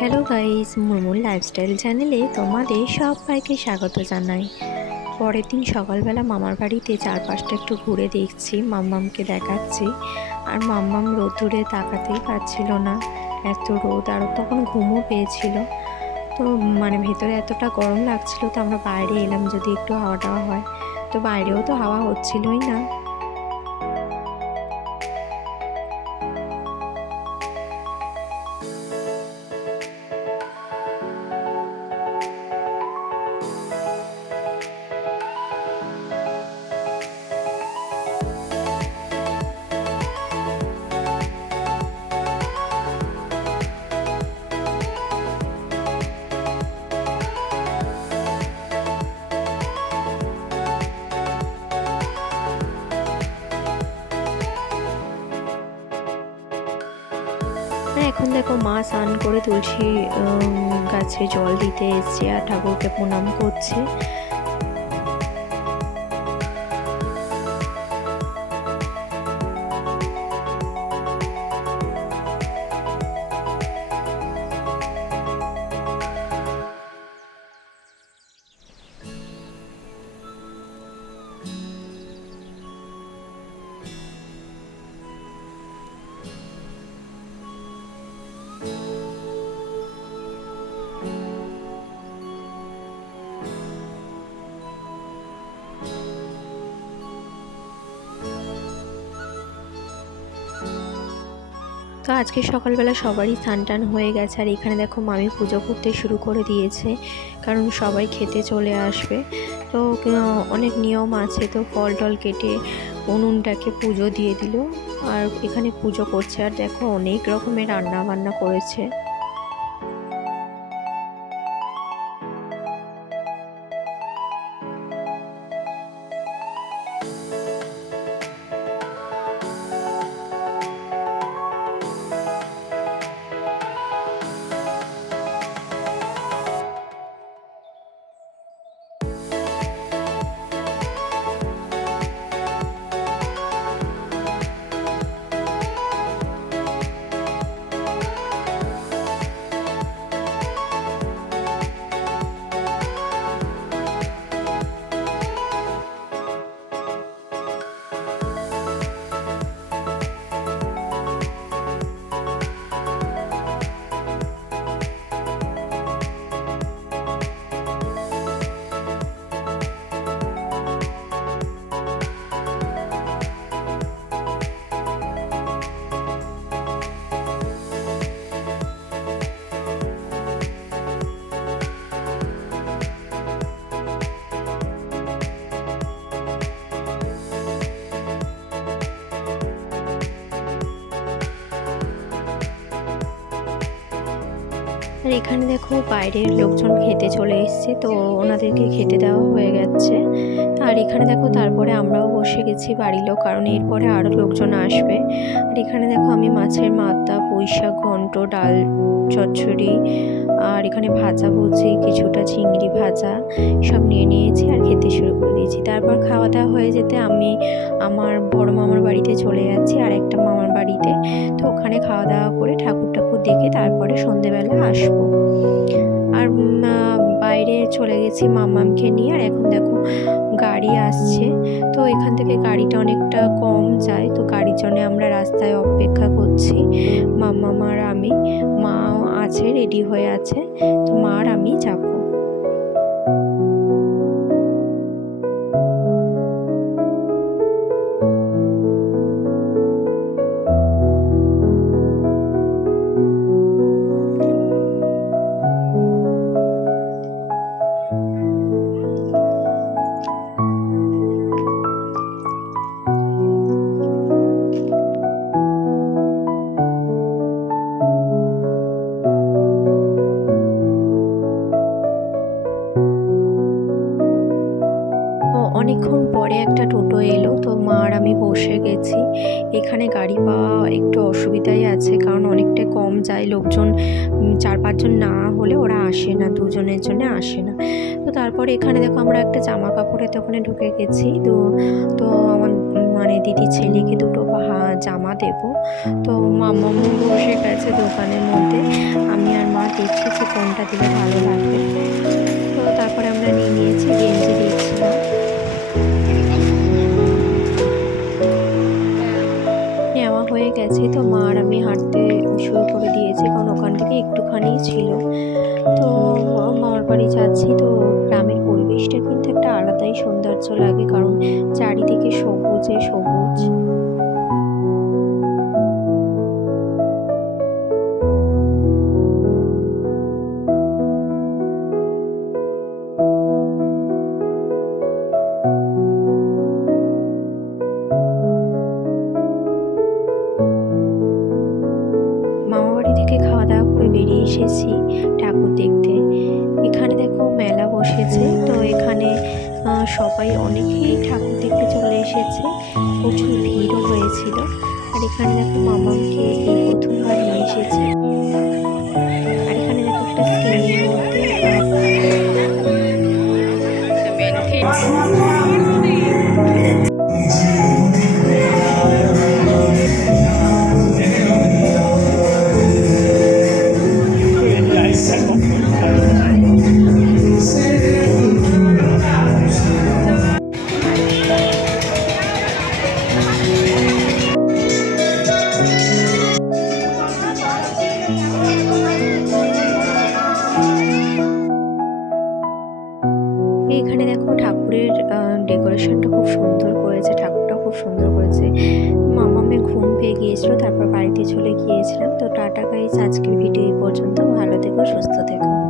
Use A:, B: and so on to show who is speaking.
A: Hello guys মুরমুর lifestyle চ্যানেলে তোমাদের সবাইকে স্বাগত জানাই। পরের দিন সকালবেলা মামার বাড়িতে চারপাশটা একটু ঘুরে দেখছি, মাম্মামকে দেখাচ্ছি। আর মাম্মাম রোদ্দুরে তাকাতেই পারছিল না। এত রোদ আর তখন ঘুমও পেয়েছিল। তো মানে ভেতরে এতটা গরম লাগছিল তো আমরা বাইরে এলাম যদি একটু হাওয়া টাওয়া হয়। তো বাইরেও তো হাওয়া হচ্ছিলই না। এখন দেখো মা স্নান করে তুলসী গাছে জল দিতে এসছে আর ঠাকুরকে প্রণাম করছে। তো আজকে সকালবেলা সবারই স্নান টান হয়ে গেছে আর এখানে দেখো মামি পুজো করতে শুরু করে দিয়েছে, কারণ সবাই খেতে চলে আসবে। তো অনেক নিয়ম আছে, তো ফল টল কেটে উনুনটাকে পুজো দিয়ে দিল আর এখানে পুজো করছে। আর দেখো অনেক রকমের রান্না বান্না করেছে। আর এখানে দেখো বাইরের লোকজন খেতে চলে এসছে, তো ওনাদেরকে খেতে দেওয়া হয়ে গেছে। আর এখানে দেখো তারপরে আমরাও বসে গেছি বাড়ির লোক, কারণ এরপরে আরও লোকজন আসবে। আর এখানে দেখো আমি মাছের মাথা পুঁইশাক ঘন্ট, ডাল, চচ্চড়ি, আর এখানে ভাজা ভুজি কিছুটা চিংড়ি ভাজা সব নিয়ে নিয়েছি আর খেতে শুরু করে দিয়েছি। তারপর খাওয়া দাওয়া হয়ে যেতে আমি আমার বড় মামার বাড়িতে চলে যাচ্ছি আর একটা মামার বাড়িতে। তো ওখানে খাওয়া দাওয়া করে ঠাকুর ঠাকুর দেখে তারপরে সন্ধেবেলা আসব। আর বাইরে চলে গেছি মামামকে নিয়ে, আর এখন দেখো গাড়ি আসছে। তো এখান থেকে গাড়িটা অনেকটা কম যায়, তো গাড়ির জন্য আমরা রাস্তায় অপেক্ষা করছি মামামার আমি। মা আছে রেডি হয়ে আছে। তো মা এখানে গাড়ি পাওয়া একটু অসুবিধাই আছে, কারণ অনেকটা কম যায়। লোকজন চার পাঁচজন না হলে ওরা আসে না, দুজনের জন্য আসে না। তো তারপরে এখানে দেখো আমরা একটা জামা কাপড়ের দোকানে ঢুকে গেছি। তো তো আমার মানে দিদি ছেলেকে দুটো জামা দেব। তো মামা বসে গেছে দোকানের মধ্যে। আমি আর মা দেখছি যে কোনটা দিলে ভালো লাগবে। তো তারপরে আমরা নিয়ে নিয়েছি যাচ্ছি তো গ্রামের পরিবেশটা কিন্তু একটা আলাদাই সৌন্দর্য লাগে, কারণ চারিদিকে সবুজে সবুজ। থেকে খাওয়া দাওয়া করে বেরিয়ে এসেছি ঠাকুর দেখতে সবাই অনেকেই ঠাকুর দেখতে চলে এসেছে। প্রচুর ভিড়ও হয়েছিল। আর এখানে দেখো মামাকে প্রথমবার নিয়ে এসেছে। এখানে দেখো ঠাকুরের ডেকোরেশনটা খুব সুন্দর করেছে ঠাকুরটা খুব সুন্দর করেছে। মামামে ঘুম পেয়ে গিয়েছিল, তারপর বাড়িতে চলে গিয়েছিলাম। তো টাটা গাইজ আজকের ভিডিও এই পর্যন্ত। ভালো থেকো, সুস্থ থেকো।